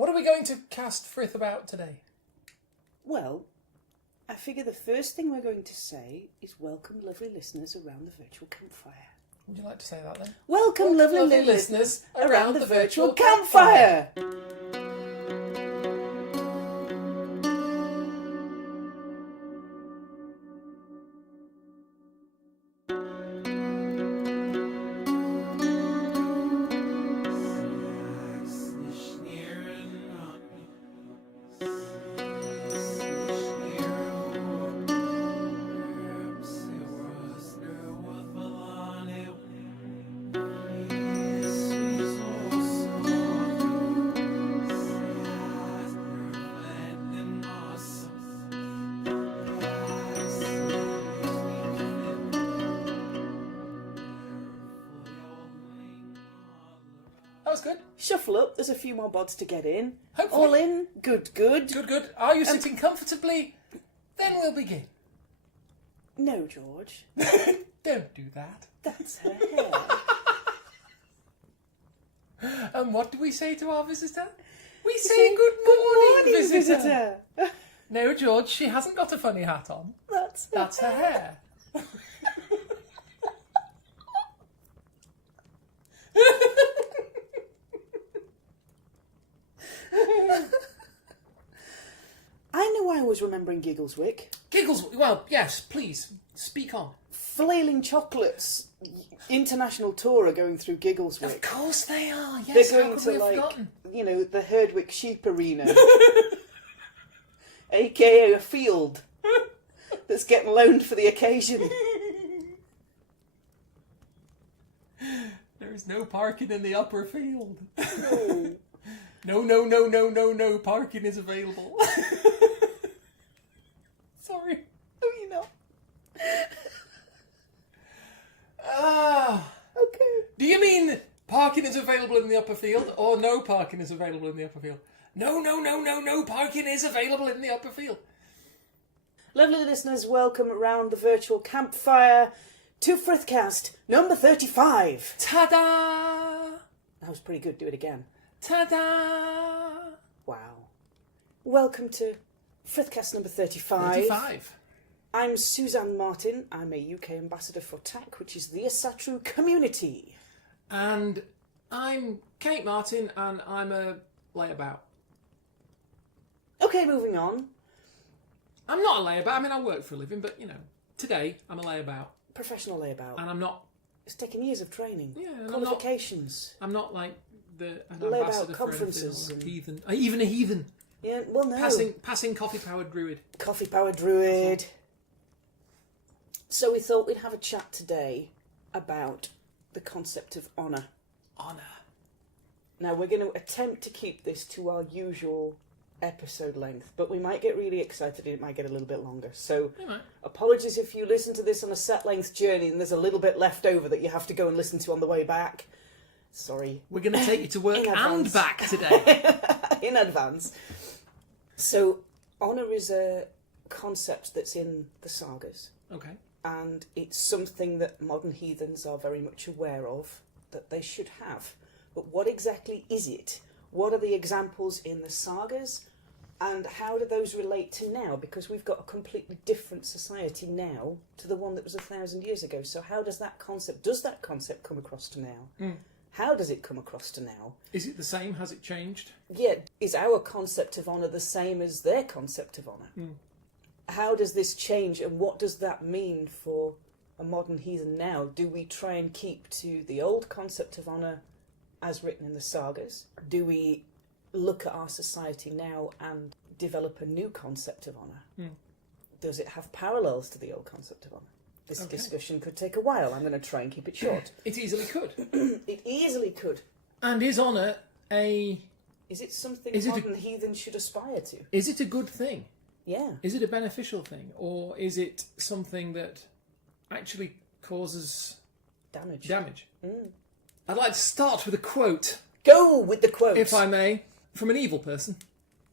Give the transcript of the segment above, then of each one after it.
What are we going to cast Frith about today? Well, I figure the first thing we're going to say is welcome lovely listeners around the virtual campfire. Would you like to say that then? Welcome lovely listeners around the virtual campfire! That was good. Shuffle up, there's a few more bods to get in. Hopefully. All in, good. Good. Are you sitting comfortably? Then we'll begin. No, George. Don't do that. That's her hair. And what do we say to our visitor? We say good morning, visitor. No, George, she hasn't got a funny hat on. That's her hair. I know I was remembering Giggleswick. Well, yes, please, speak on. Flailing Chocolates international tour are going through Giggleswick. Of course they are, yes, They're going how could to, we have forgotten? you know, the Herdwick Sheep Arena. AKA a field that's getting loaned for the occasion. There is no parking in the upper field. No, parking is available. Sorry. No, you're not. Okay. Do you mean parking is available in the upper field or no parking is available in the upper field? No, parking is available in the upper field. Lovely listeners, welcome around the virtual campfire to Frithcast number 35. Ta-da! That was pretty good, do it again. Ta-da! Wow. Welcome to Frithcast number 35. 35. I'm Suzanne Martin. I'm a UK ambassador for TAC, which is the Asatru community. And I'm Kate Martin, and I'm a layabout. Okay, moving on. I'm not a layabout. I mean, I work for a living, but, you know, today I'm a layabout. Professional layabout. And I'm not... It's taken years of training. Yeah, and qualifications. I'm not like an Layabout ambassador conferences for anything, and... heathen. Even a heathen. Yeah, well, no. Passing coffee-powered druid. Coffee-powered druid. So we thought we'd have a chat today about the concept of honour. Honour. Now, we're going to attempt to keep this to our usual episode length, but we might get really excited and it might get a little bit longer. So, apologies if you listen to this on a set-length journey and there's a little bit left over that you have to go and listen to on the way back. Sorry. We're going to take you to work and back today. In advance. So, honour is a concept that's in the sagas. Okay. And it's something that modern heathens are very much aware of, that they should have. But what exactly is it? What are the examples in the sagas? And how do those relate to now? Because we've got a completely different society now to the one that was 1,000 years ago. So how does that concept come across to now? Mm. How does it come across to now? Is it the same? Has it changed? Yeah, is our concept of honour the same as their concept of honour? Mm. How does this change and what does that mean for a modern heathen now? Do we try and keep to the old concept of honour as written in the sagas? Do we look at our society now and develop a new concept of honour? Mm. Does it have parallels to the old concept of honour? This discussion could take a while. I'm going to try and keep it short. It easily could. It easily could. And is honour a... Is it something modern heathens should aspire to? Is it a good thing? Yeah. Is it a beneficial thing? Or is it something that actually causes... Damage. Mm. I'd like to start with a quote. Go with the quote. If I may. From an evil person.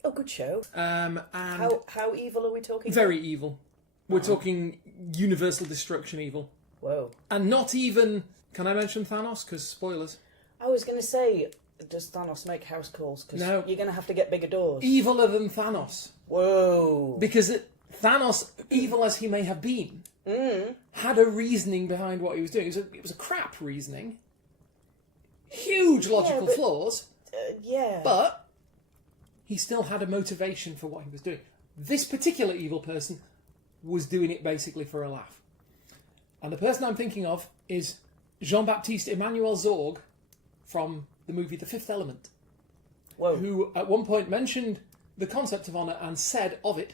Oh, good show. And how evil are we talking? Very evil. We're talking universal destruction evil. Whoa. And not even... Can I mention Thanos? Because spoilers. I was going to say, Does Thanos make house calls? Because No. you're going to have to get bigger doors. Eviler than Thanos. Whoa. Because Thanos, evil as he may have been, had a reasoning behind what he was doing. It was a crap reasoning. Huge logical flaws. Yeah. But he still had a motivation for what he was doing. This particular evil person was doing it basically for a laugh. And the person I'm thinking of is Jean-Baptiste Emmanuel Zorg from the movie The Fifth Element. Whoa. Who at one point mentioned the concept of honour and said of it,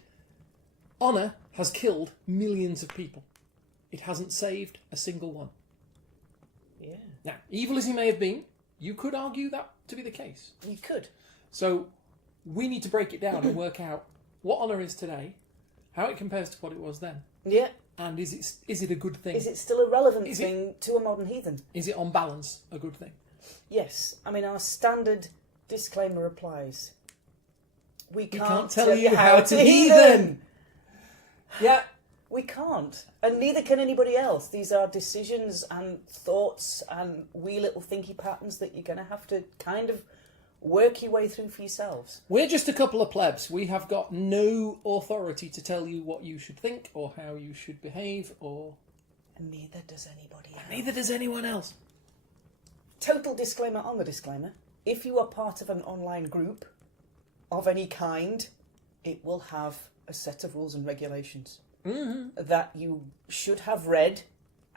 honour has killed millions of people. It hasn't saved a single one. Yeah. Now, evil as he may have been, you could argue that to be the case. You could. So we need to break it down and work out what honour is today, how it compares to what it was then, Yeah. and is it a good thing? Is it still a relevant thing to a modern heathen? Is it on balance a good thing? Yes. I mean, our standard disclaimer applies. We can't tell you how to heathen. Yeah. We can't. And neither can anybody else. These are decisions and thoughts and wee little thinky patterns that you're going to have to kind of work your way through for yourselves. We're just a couple of plebs. We have got no authority to tell you what you should think or how you should behave, or... And neither does anybody else. Neither does anyone else. Total disclaimer on the disclaimer. If you are part of an online group of any kind, it will have a set of rules and regulations that you should have read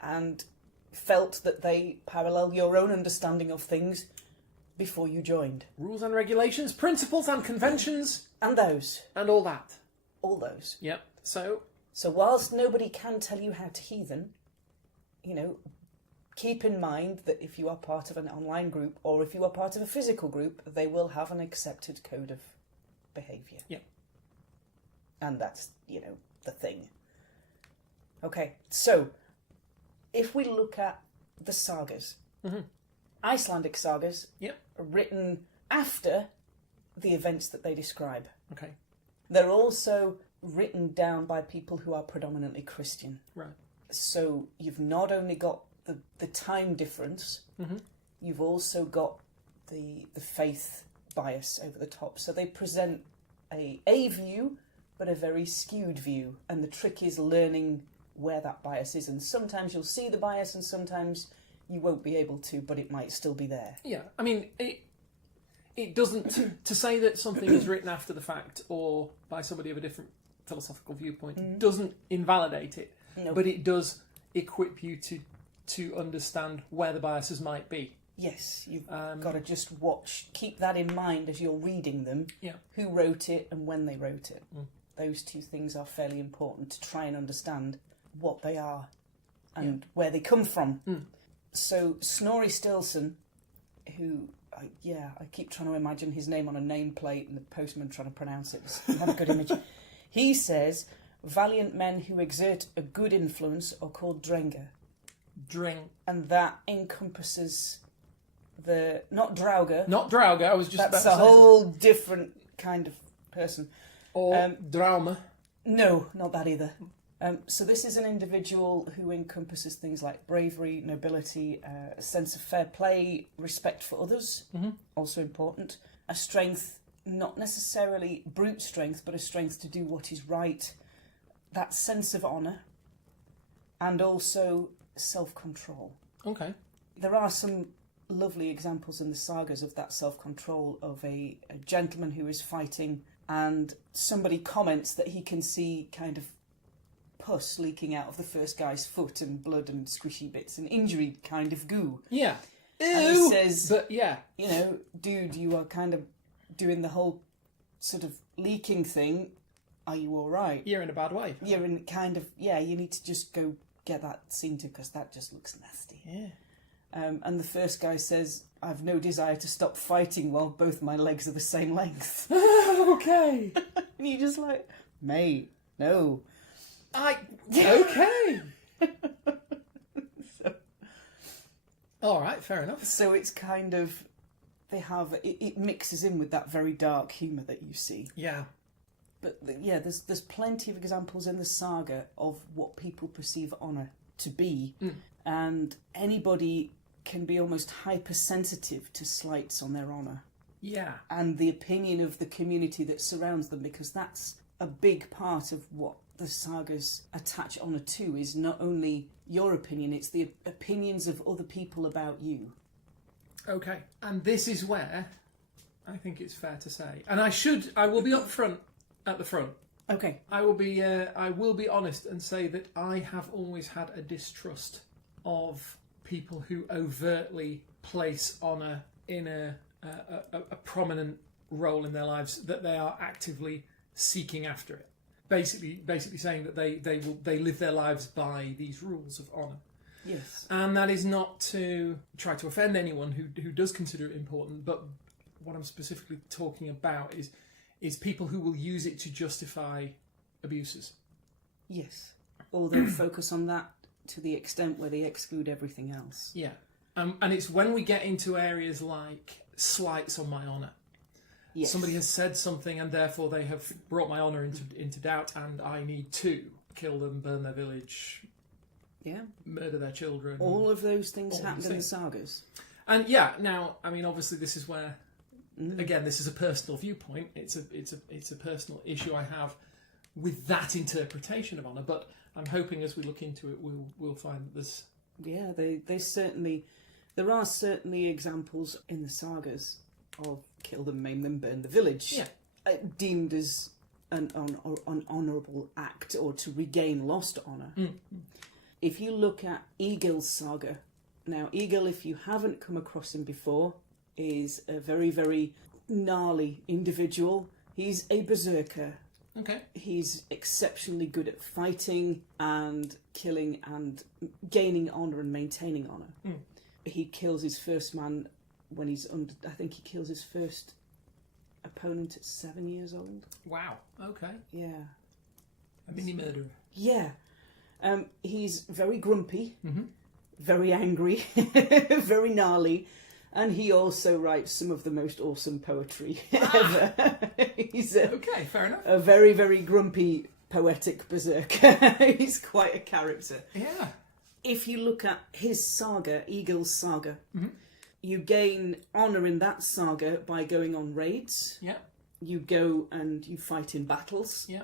and felt that they parallel your own understanding of things before you joined. Rules and regulations, principles and conventions. And those. And all that. All those. Yep. So whilst nobody can tell you how to heathen, keep in mind that if you are part of an online group or if you are part of a physical group, they will have an accepted code of behaviour. Yep. And that's, the thing. Okay, so if we look at the sagas, Icelandic sagas, written after the events that they describe. Okay. They're also written down by people who are predominantly Christian. Right. So you've not only got the time difference, you've also got the faith bias over the top. So they present a view, but a very skewed view. And the trick is learning where that bias is. And sometimes you'll see the bias and sometimes you won't be able to, but it might still be there. Yeah, I mean, it doesn't... to say that something is written after the fact or by somebody of a different philosophical viewpoint doesn't invalidate it, but it does equip you to understand where the biases might be. Yes, you've got to just keep that in mind as you're reading them, Yeah. who wrote it and when they wrote it. Those two things are fairly important to try and understand what they are and where they come from. So Snorri Sturluson, who, I keep trying to imagine his name on a nameplate and the postman trying to pronounce it. It's not a good image. He says, valiant men who exert a good influence are called drenga. And that encompasses not Drauga. Not Drauga, I was just That's about a to say. whole different kind of person. Or Drauma. No, not that either. So this is an individual who encompasses things like bravery, nobility, a sense of fair play, respect for others, also important, a strength, not necessarily brute strength, but a strength to do what is right, that sense of honour, and also self-control. Okay. There are some lovely examples in the sagas of that self-control of a gentleman who is fighting and somebody comments that he can see kind of pus leaking out of the first guy's foot and blood and squishy bits and injury kind of goo. Yeah. Ew. And he says, but yeah, dude, you are kind of doing the whole sort of leaking thing. Are you all right? You're in a bad way. You're in kind of, you need to just go get that seen to because that just looks nasty. Yeah. And the first guy says, I've no desire to stop fighting while both my legs are the same length. Okay. And you're just like, mate, no. Okay. All right, fair enough. So it's kind of, it mixes in with that very dark humour that you see. Yeah. But there's plenty of examples in the saga of what people perceive honour to be. And anybody can be almost hypersensitive to slights on their honour. Yeah. And the opinion of the community that surrounds them, because that's a big part of what the sagas attach honour to, is not only your opinion, it's the opinions of other people about you. Okay. And this is where I think it's fair to say, and I will be up front at the front. Okay. I will be honest and say that I have always had a distrust of people who overtly place honour in a prominent role in their lives, that they are actively seeking after it. Basically saying that they live their lives by these rules of honour. Yes. And that is not to try to offend anyone who does consider it important, but what I'm specifically talking about is people who will use it to justify abuses. Yes. Or they'll focus on that to the extent where they exclude everything else. Yeah. And it's when we get into areas like slights on my honour. Yes. Somebody has said something and therefore they have brought my honour into doubt, and I need to kill them, burn their village, murder their children. All of those things happened in the sagas. And yeah, now, I mean, obviously this is where, again, this is a personal viewpoint. It's a personal issue I have with that interpretation of honour, but I'm hoping as we look into it, we'll find that there's... Yeah, there are certainly examples in the sagas of kill them, maim them, burn the village, deemed as an honourable act or to regain lost honour. If you look at Egil's saga, now Egil, if you haven't come across him before, is a very, very gnarly individual. He's a berserker. Okay. He's exceptionally good at fighting and killing and gaining honour and maintaining honour. He kills his first man when he's under... I think he kills his first opponent at 7 years old. Wow. Okay. Yeah. A mini murderer. Yeah. He's very grumpy, very angry, very gnarly, and he also writes some of the most awesome poetry ever. He's okay, fair enough. A very, very grumpy, poetic berserker. He's quite a character. Yeah. If you look at his saga, Egil's saga, you gain honour in that saga by going on raids. Yeah. You go and you fight in battles. Yeah.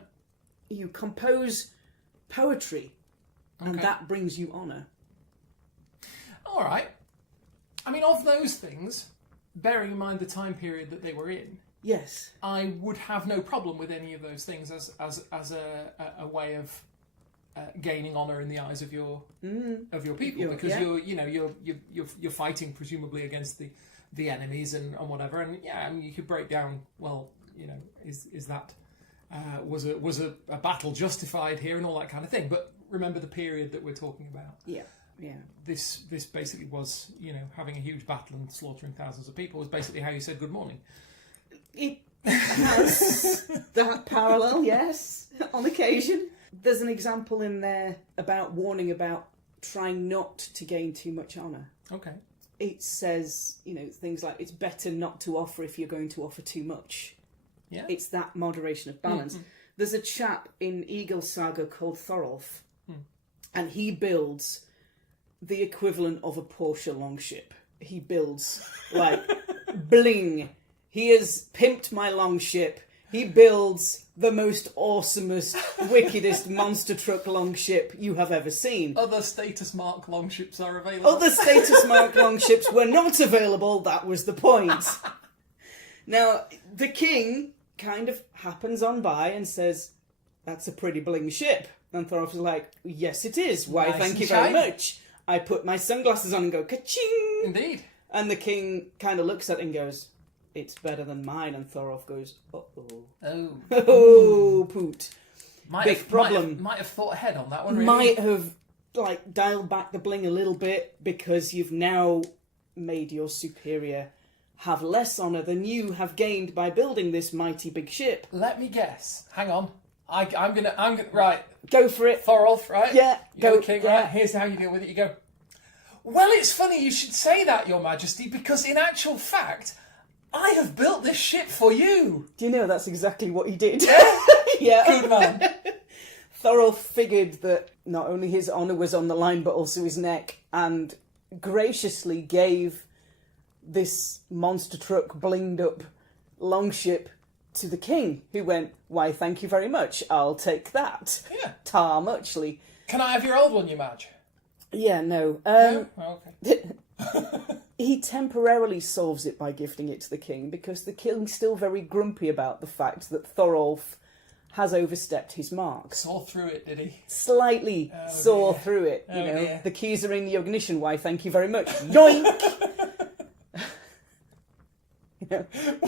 You compose poetry, and that brings you honour. All right. I mean, of those things, bearing in mind the time period that they were in, yes, I would have no problem with any of those things as a way of gaining honour in the eyes of your people, because you're fighting presumably against the enemies and whatever, and I mean, you could break down, well, is that was a battle justified here and all that kind of thing, but remember the period that we're talking about. Yeah. This basically was, having a huge battle and slaughtering thousands of people was basically how you said good morning. It has that parallel, yes, on occasion. There's an example in there about warning about trying not to gain too much honour. Okay. It says, things like it's better not to offer if you're going to offer too much. Yeah. It's that moderation of balance. There's a chap in Egil's saga called Thorolf, and he builds the equivalent of a Porsche Longship. He builds, bling. He has pimped my Longship. He builds the most awesomest, wickedest monster truck Longship you have ever seen. Other status mark Longships are available. Other status mark Longships were not available, that was the point. Now, the king kind of happens on by and says, that's a pretty bling ship. And Thorolf is like, yes it is. Why, nice, thank you very much. I put my sunglasses on and go, ka-ching! Indeed. And the king kind of looks at it and goes, it's better than mine. And Thorolf goes, uh-oh. Oh, poot. Big problem. Might have thought ahead on that one, really. Might have, dialed back the bling a little bit, because you've now made your superior have less honour than you have gained by building this mighty big ship. Let me guess. Hang on. I'm gonna right. Go for it. Thorolf, right? Yeah. You're the king, right? Here's how you deal with it. You go, well, it's funny you should say that, Your Majesty, because in actual fact, I have built this ship for you. Do you know that's exactly what he did? Yeah? Yeah. Good man. Thorolf figured that not only his honour was on the line, but also his neck, and graciously gave this monster truck blinged up Longship to the king, who went, "Why, thank you very much, I'll take that." Yeah. Tar muchly. Can I have your old one, you Madge? Yeah, no. No? Oh, okay. He temporarily solves it by gifting it to the king, because the king's still very grumpy about the fact that Thorolf has overstepped his mark. Saw through it, did he? Slightly saw through it, you know. Dear. The keys are in the ignition, why, thank you very much. Yoink!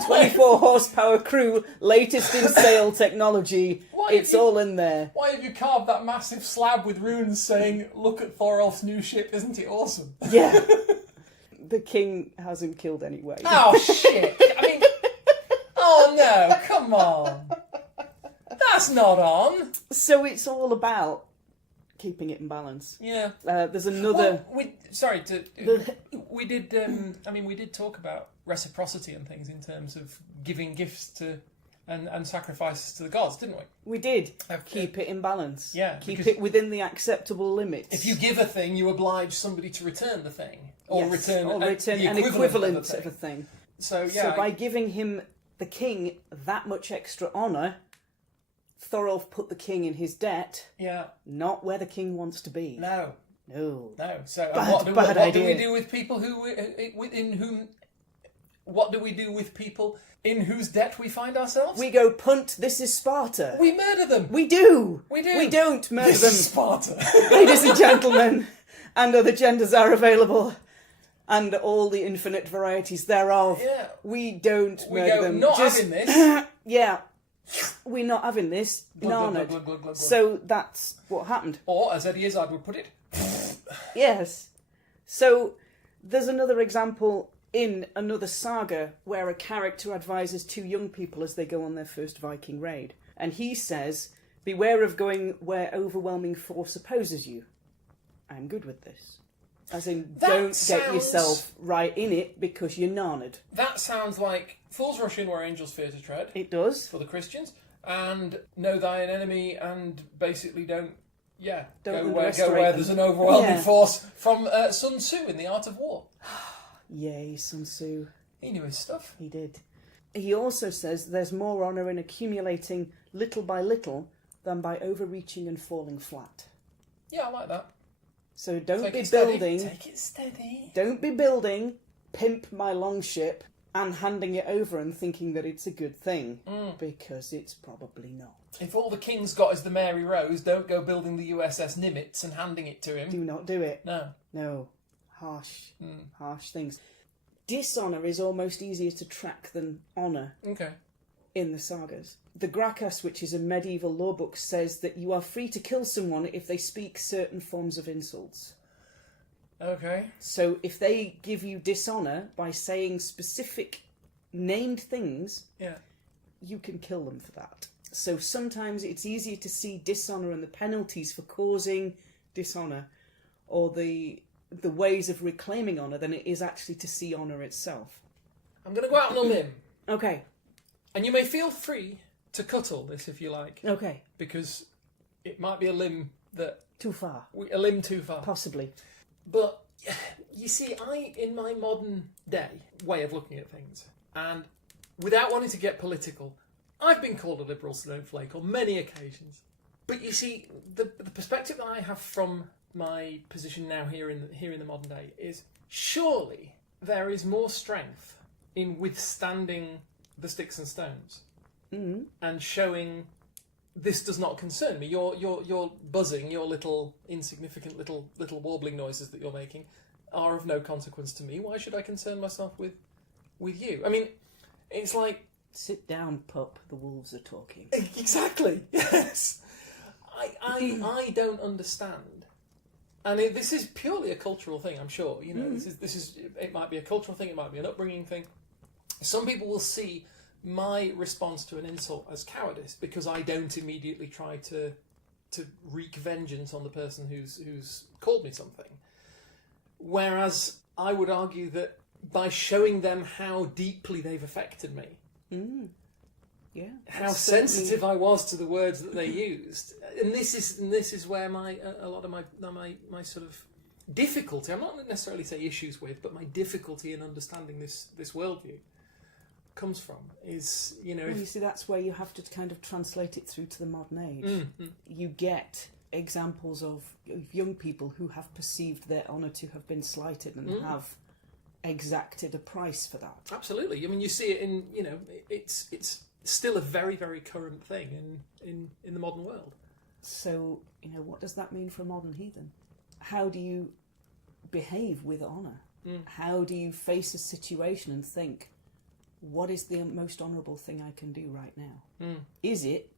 24 horsepower crew, latest in sail technology, it's all in there. Why have you carved that massive slab with runes saying, "Look at Thorolf's new ship, isn't it awesome?" Yeah. The king has him killed anyway. Oh, shit. I mean, oh no, come on. That's not on. So it's all about keeping it in balance. Yeah. There's another... Well, we did talk about reciprocity and things in terms of giving gifts to and sacrifices to the gods, didn't we? We did. Keep it in balance. Yeah. Keep it within the acceptable limits. If you give a thing, you oblige somebody to return the thing. Or return an equivalent of a thing. So, yeah. So by giving him, the king, that much extra honour, Thorolf put the king in his debt. Yeah. Not where the king wants to be. No. So Bad what do we idea. do with people what do we do with people in whose debt we find ourselves? We go, punt, this is Sparta. We murder them. We do. We do. We don't murder This them. is Sparta. Ladies and gentlemen, and other genders are available, and all the infinite varieties thereof. Yeah. We don't We murder go, them. not having this. Yeah. We're not having this. Glug, glug, Narned. glug, glug, glug, glug. So that's what happened. Or, as Eddie Izzard would put it, Yes. So there's another example in another saga where a character advises two young people as they go on their first Viking raid. And he says, "Beware of going where overwhelming force opposes you. I'm good with this." As in, don't get yourself right in it because you're narned. that sounds like fools rush in where angels fear to tread It does. for the Christians, and know thine enemy, and basically don't go where there's an overwhelming force from Sun Tzu in The Art of War. Yay, Sun Tzu. He knew his stuff. He did. He also says there's more honour in accumulating little by little than by overreaching and falling flat. Yeah, I like that. So don't Take be it steady. building... Take it steady. Don't be building Pimp my Longship and handing it over and thinking that it's a good thing, because it's probably not. If all the king's got is the Mary Rose, don't go building the USS Nimitz and handing it to him. Do not do it. No. No. Harsh things. Dishonour is almost easier to track than honour Okay. in the sagas. The Grakas, which is a medieval law book, says that you are free to kill someone if they speak certain forms of insults. Okay. So if they give you dishonour by saying specific named things, you can kill them for that. So sometimes it's easier to see dishonour and the penalties for causing dishonour, or the ways of reclaiming honour, than it is actually to see honour itself. I'm going to go out on a limb. Okay. And you may feel free to cut all this if you like. Okay. Because it might be a limb that... Too far. A limb too far. Possibly. But, you see, in my modern day way of looking at things, and without wanting to get political, I've been called a liberal snowflake on many occasions. But you see, the perspective that I have from my position now here in the modern day is, surely there is more strength in withstanding the sticks and stones and showing this does not concern me. Your buzzing, your little insignificant little warbling noises that you're making are of no consequence to me. Why should I concern myself with you? I mean, it's like, sit down, pup. The wolves are talking. Exactly. Yes. I don't understand. And this is purely a cultural thing, I'm sure. You know, this is. It might be a cultural thing. It might be an upbringing thing. Some people will see my response to an insult as cowardice because I don't immediately try to wreak vengeance on the person who's called me something. Whereas I would argue that by showing them how deeply they've affected me, how sensitive I was to the words that they used, and this is where a lot of my sort of difficulty, I'm not necessarily say issues with, but my difficulty in understanding this worldview comes from is, you know... Well, you see, that's where you have to kind of translate it through to the modern age. You get examples of young people who have perceived their honour to have been slighted and have exacted a price for that. Absolutely. I mean, you see it in, you know, it's still a very, very current thing in the modern world. So, you know, what does that mean for a modern heathen? How do you behave with honour? How do you face a situation and think, what is the most honourable thing I can do right now? Is it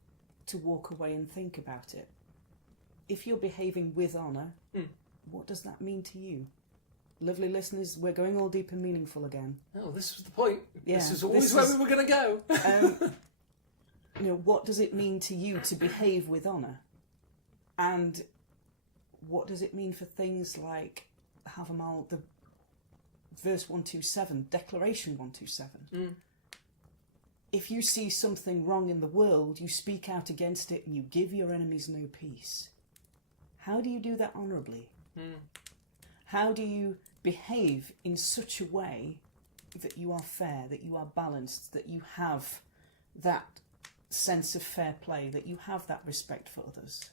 to walk away and think about it? If you're behaving with honour, what does that mean to you? Lovely listeners, we're going all deep and meaningful again. Oh, this was the point. Yeah, this is always where we were going to go. You know, what does it mean to you to behave with honour? And what does it mean for things like Havamal, the verse 127, Declaration 127? If you see something wrong in the world, you speak out against it and you give your enemies no peace. How do you do that honourably? How do you behave in such a way that you are fair, that you are balanced, that you have that sense of fair play, that you have that respect for others?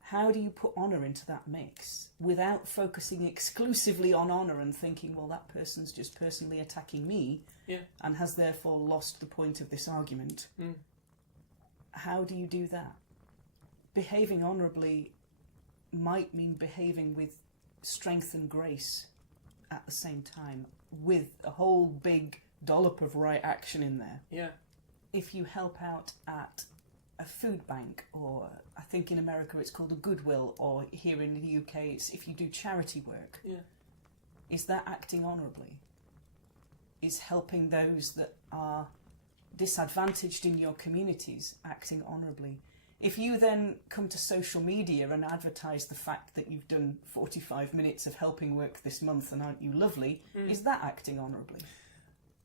How do you put honour into that mix without focusing exclusively on honour and thinking, well, that person's just personally attacking me and has therefore lost the point of this argument? How do you do that? Behaving honourably might mean behaving with strength and grace at the same time, with a whole big dollop of right action in there. If you help out at a food bank, or I think in America it's called a Goodwill, or here in the UK it's if you do charity work, is that acting honourably? Is helping those that are disadvantaged in your communities acting honourably? If you then come to social media and advertise the fact that you've done 45 minutes of helping work this month and aren't you lovely, is that acting honourably?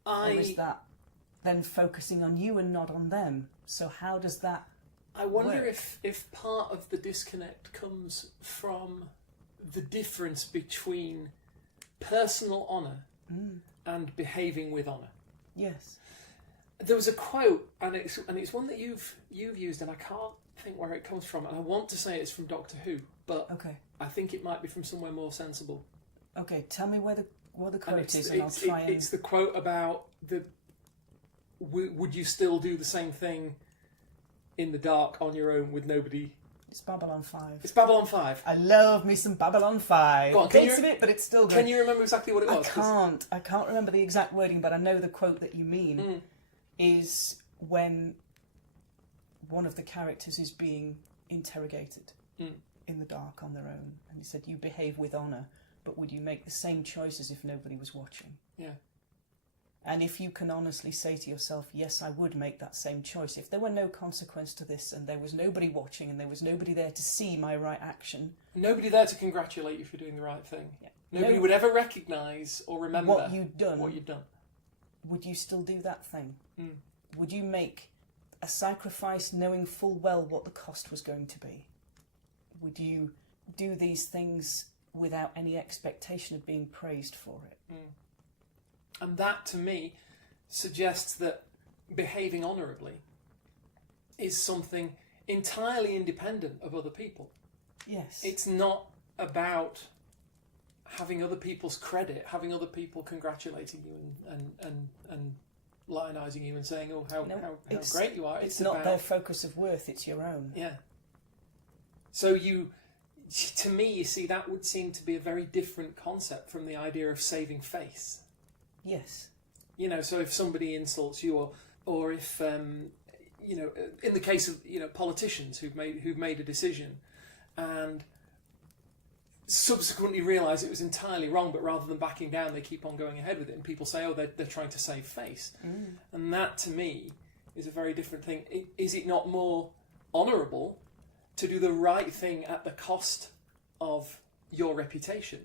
Or is that then focusing on you and not on them? So how does that wonder work? if part of the disconnect comes from the difference between personal honour and behaving with honour. Yes. There was a quote, and it's one that you've used, and I can't think where it comes from, and I want to say it's from Doctor Who, but I think it might be from somewhere more sensible. Okay, tell me what the quote is, and I'll try and... It's the quote about would you still do the same thing in the dark on your own with nobody? It's Babylon 5. It's Babylon 5. I love me some Babylon 5. Go on, Bits of it, but it's still good. Can you remember exactly what it was? I can't remember the exact wording, but I know the quote that you mean is when one of the characters is being interrogated in the dark on their own, and he said, you behave with honour, but would you make the same choices if nobody was watching? Yeah. And if you can honestly say to yourself, yes, I would make that same choice, if there were no consequence to this and there was nobody watching and there was nobody there to see my right action... Nobody there to congratulate you for doing the right thing. Yeah. Nobody would ever recognise or remember what you'd done. Would you still do that thing? Would you make a sacrifice knowing full well what the cost was going to be? Would you do these things without any expectation of being praised for it? And that, to me, suggests that behaving honourably is something entirely independent of other people. Yes. It's not about having other people's credit, having other people congratulating you and lionising you and saying, oh, how great you are. It's not their focus of worth, it's your own. Yeah. So to me, you see, that would seem to be a very different concept from the idea of saving face. Yes. You know, so if somebody insults you, or if you know, in the case of politicians who've made a decision and subsequently realise it was entirely wrong, but rather than backing down, they keep on going ahead with it, and people say, oh, they're trying to save face, and that to me is a very different thing. Is it not more honourable to do the right thing at the cost of your reputation,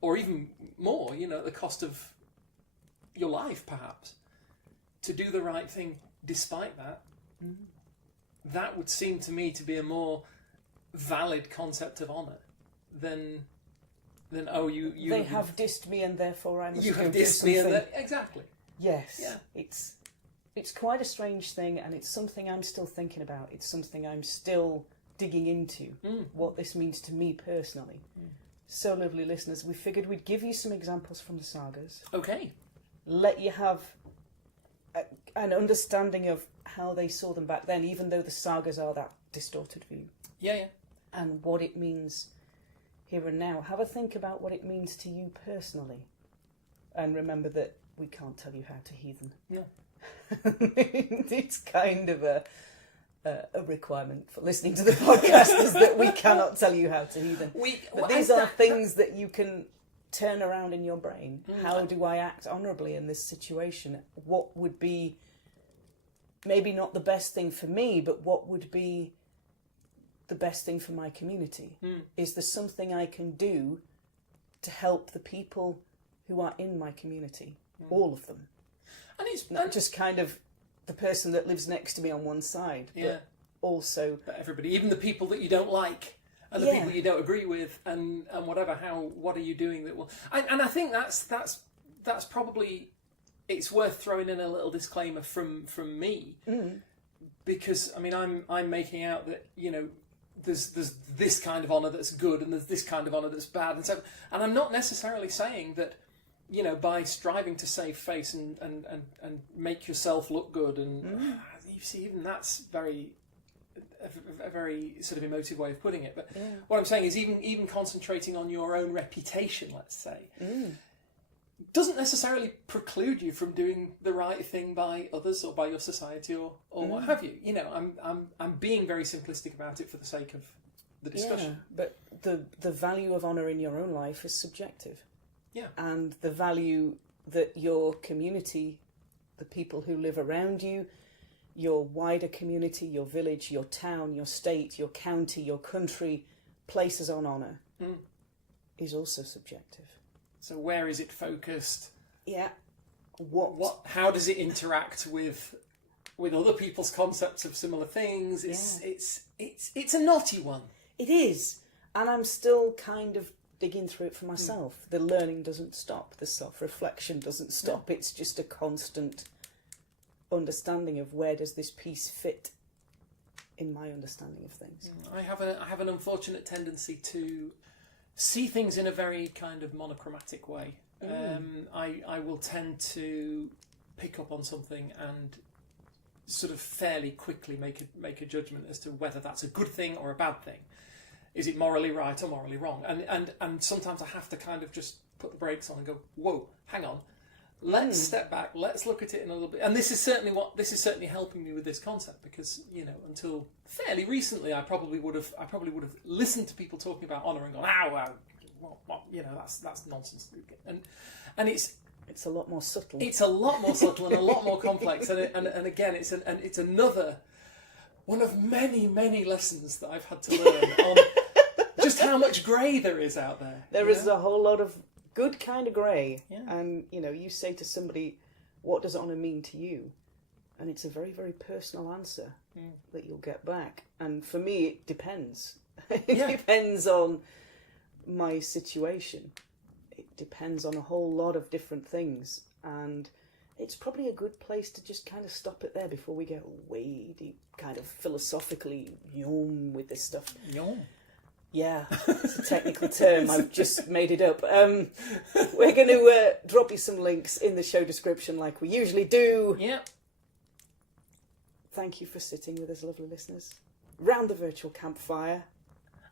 or even more, at the cost of your life, perhaps, to do the right thing despite that? That would seem to me to be a more valid concept of honour than then you they have dissed me and therefore I must you go have do dissed me, something. and exactly. Yes. Yeah. It's quite a strange thing, and it's something I'm still thinking about. It's something I'm still digging into, what this means to me personally. So, lovely listeners, we figured we'd give you some examples from the sagas. Okay. Let you have an understanding of how they saw them back then, even though the sagas are that distorted view. Yeah, yeah. And what it means here and now. Have a think about what it means to you personally. And remember that we can't tell you how to heathen. No. It's kind of a requirement for listening to the podcast is that we cannot tell you how to heathen. But these are things that you can turn around in your brain. How do I act honourably in this situation? What would be maybe not the best thing for me, but what would be the best thing for my community? Is there something I can do to help the people who are in my community? All of them. And it's not just kind of the person that lives next to me on one side, but also... But everybody, even the people that you don't like, and the people you don't agree with, and whatever, what are you doing that will... And I think that's probably... It's worth throwing in a little disclaimer from me, because, I mean, I'm making out that, you know, there's this kind of honour that's good, and there's this kind of honour that's bad, and I'm not necessarily saying that, you know, by striving to save face and make yourself look good, and you see, even that's a very sort of emotive way of putting it. But what I'm saying is, even concentrating on your own reputation, let's say, doesn't necessarily preclude you from doing the right thing by others or by your society or what have you. You know, I'm being very simplistic about it for the sake of the discussion. Yeah, but the value of honour in your own life is subjective. Yeah. And the value that your community, the people who live around you, your wider community, your village, your town, your state, your county, your country, places on honour is also subjective. So where is it focused? Yeah. How does it interact with other people's concepts of similar things? It's a knotty one. It is. And I'm still kind of digging through it for myself. The learning doesn't stop. The self-reflection doesn't stop. It's just a constant understanding of where does this piece fit in my understanding of things. I have an unfortunate tendency to see things in a very kind of monochromatic way. I will tend to pick up on something and sort of fairly quickly make a judgment as to whether that's a good thing or a bad thing. Is it morally right or morally wrong? And sometimes I have to kind of just put the brakes on and go, whoa, hang on. Let's step back. Let's look at it in a little bit. And this is certainly helping me with this concept, because, you know, until fairly recently, I probably would have listened to people talking about honour and gone, you know, that's nonsense. And it's a lot more subtle. It's a lot more subtle and a lot more complex. And again, it's another one of many, many lessons that I've had to learn on just how much grey there is out there. There is a whole lot of good kind of grey. Yeah. And, you know, you say to somebody, what does honour mean to you? And it's a very, very personal answer that you'll get back. And for me, it depends. It depends on my situation. It depends on a whole lot of different things. And it's probably a good place to just kind of stop it there before we get way deep, kind of philosophically yom with this stuff. Yom? Yeah, it's a technical term. I've just made it up. We're going to drop you some links in the show description like we usually do. Yeah. Thank you for sitting with us, lovely listeners, round the virtual campfire.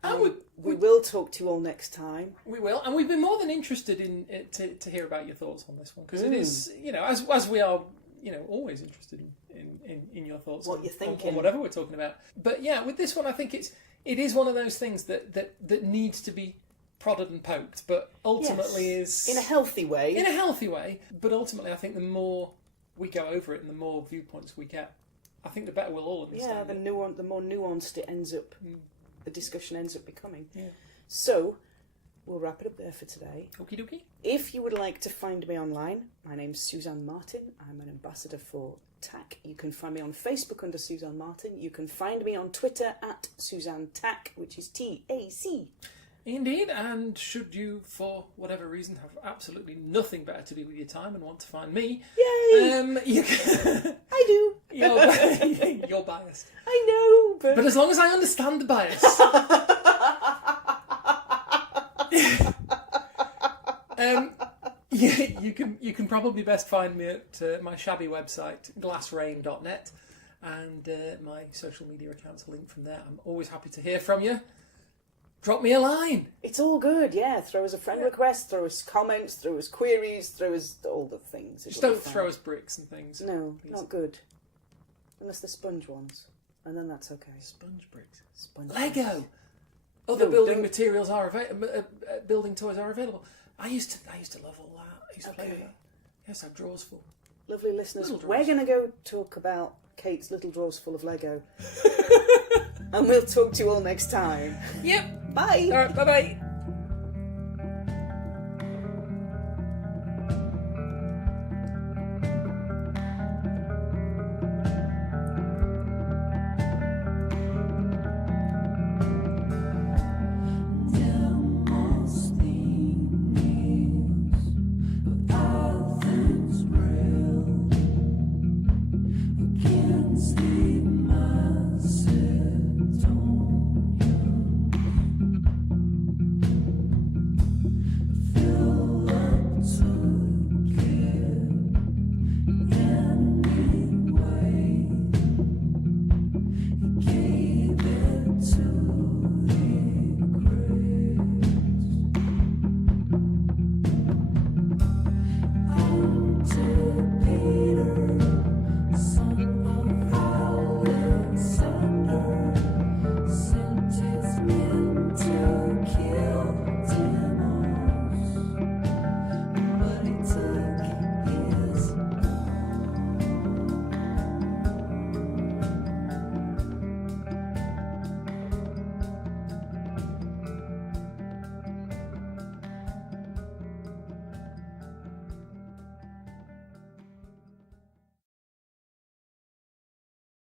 We will talk to you all next time. We will, and we've been more than interested in to hear about your thoughts on this one, because it is, you know, as we are, you know, always interested in your thoughts what you're thinking on whatever we're talking about. But yeah, with this one, I think it is one of those things that needs to be prodded and poked, but ultimately is in a healthy way. In a healthy way, but ultimately, I think the more we go over it and the more viewpoints we get, I think the better we'll all understand. Yeah, the more nuanced it ends up. The discussion ends up becoming. Yeah. So, we'll wrap it up there for today. Okie dokie. If you would like to find me online, my name's Suzanne Martin. I'm an ambassador for TAC. You can find me on Facebook under Suzanne Martin. You can find me on Twitter at Suzanne TAC, which is TAC. Indeed, and should you, for whatever reason, have absolutely nothing better to do with your time and want to find me, Yay! you can... I do. You're biased. I know, But as long as I understand the bias... you can probably best find me at my shabby website, glassrain.net, and my social media accounts are linked from there. I'm always happy to hear from you. Drop me a line. It's all good, yeah. Throw us a friend request, throw us comments, throw us queries, throw us all the things. Just don't throw us bricks and things. No, please. not good. Unless they're sponge ones. And then that's okay. Sponge bricks. Lego! Lego! Other building don't. materials are building toys are available. I used to love all that. I used to play with that. Yes, I have drawers full. Lovely listeners, Little we're drawers. going to go talk about Kate's little drawers full of Lego. And we'll talk to you all next time. Yep. Bye! Alright, bye-bye.